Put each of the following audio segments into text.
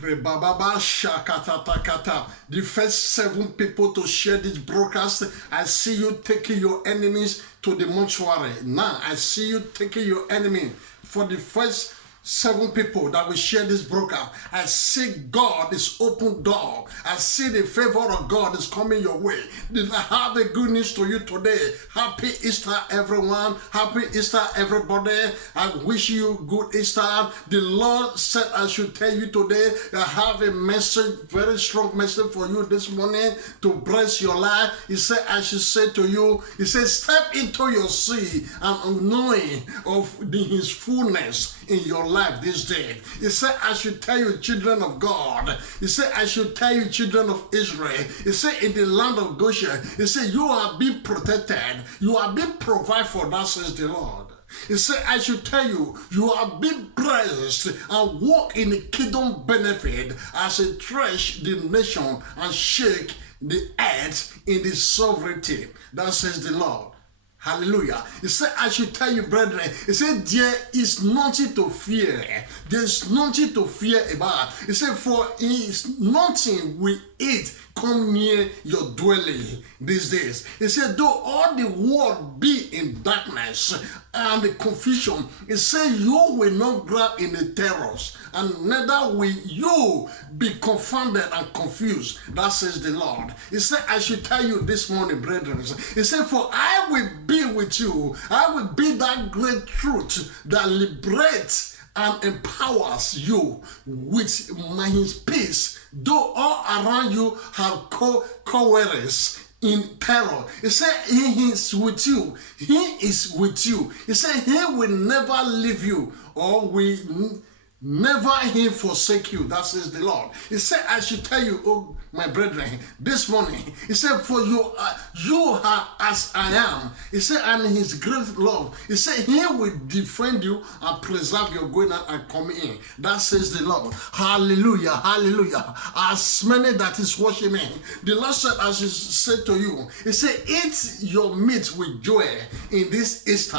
Rebababa shakatatakata. The first 7 people to share this broadcast, I see you taking your enemies to the mortuary. Now I see you taking your enemy. For the first 7 people that will share this broadcast, I see God is open door. I see the favor of God is coming your way. Did I have a good news to you today? Happy Easter, everyone. Happy Easter, everybody. I wish you good Easter. The Lord said I should tell you today, I have a message, very strong message for you this morning to bless your life. He said I should say to you, he said, step into your sea and knowing of his fullness in your life this day. He said, I should tell you, children of God. He said, I should tell you, children of Israel. He said, in the land of Goshen, he said, you are being protected. You are being provided for, that says the Lord. He said, I should tell you, you are being blessed and walk in the kingdom benefit as a trash the nation and shake the earth in the sovereignty. That says the Lord. Hallelujah. He said, I should tell you, brethren, he said, there is nothing to fear. There's nothing to fear about. He said, for nothing will it come near your dwelling these days. He said, though all the world be in darkness and the confusion, he said, you will not grab in the terrors, and neither will you be confounded and confused. That says the Lord. He said, I should tell you this morning, brethren. He said, for I will be with you. I will be that great truth that liberates and empowers you with my peace, though all around you have cowardice in terror. He said he is with you. He is with you. He said he will never leave you or will never he forsake you. That says the Lord. He said, I should tell you, oh my brethren, this morning, he said, for you are as I am. He said, and his great love. He said, he will defend you and preserve your going out and coming in. That says the Lord. Hallelujah, hallelujah. As many that is watching me, the Lord said, I should say to you, he said, eat your meat with joy in this Easter.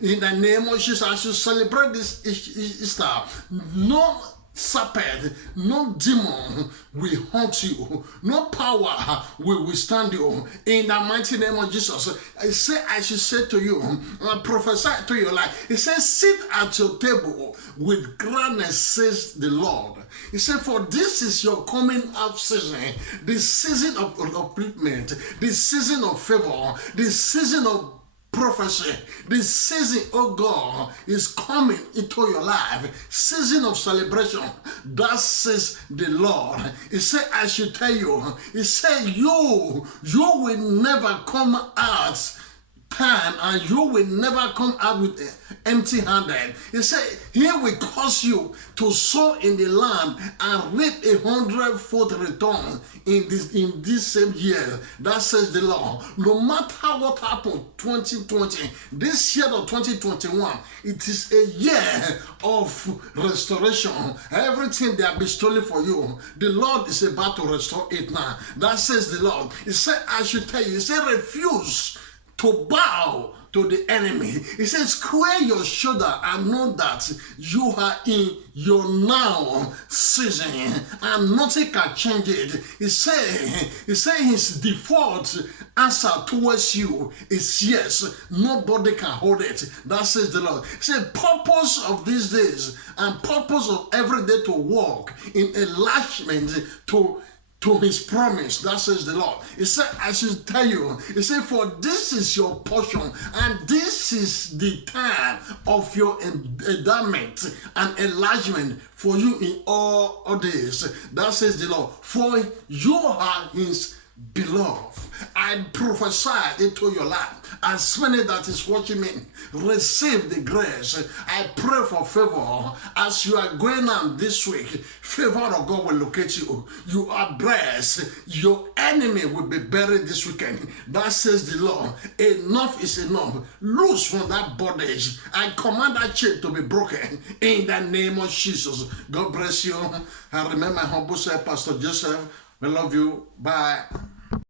In the name of Jesus, I should celebrate this Easter. No serpent, no demon will haunt you. No power will withstand you. In the mighty name of Jesus, I should say to you, prophesy to your life. He says, sit at your table with gladness, says the Lord. He said, for this is your coming out season, the season of upliftment, the season of favor, the season of prophecy. This season, oh God, is coming into your life. Season of celebration. That says the Lord. He said, I should tell you. He said, you will never come out time, and you will never come out with empty-handed. He said, he will cause you to sow in the land and reap 100-fold return in this same year. That says the Lord. No matter what happened 2020, this year of 2021, it is a year of restoration. Everything that has been stolen for you, the Lord is about to restore it now. That says the Lord. He said, I should tell you, he said, refuse to bow to the enemy. He says, square your shoulder and know that you are in your now season and nothing can change it. He said his default answer towards you is yes. Nobody can hold it. That says the Lord. He said, purpose of these days and purpose of every day to walk in enlargement to his promise. That says the Lord. He said, I should tell you, he said, for this is your portion and this is the time of your endowment and enlargement for you in all days. That says the Lord. For you are his beloved. I prophesy into your life. As many that is watching me, receive the grace. I pray for favor. As you are going on this week, favor of God will locate you. You are blessed. Your enemy will be buried this weekend. That says the Lord. Enough is enough. Loose from that bondage. I command that chain to be broken in the name of Jesus. God bless you. I remember my humble self, Pastor Joseph. We love you. Bye.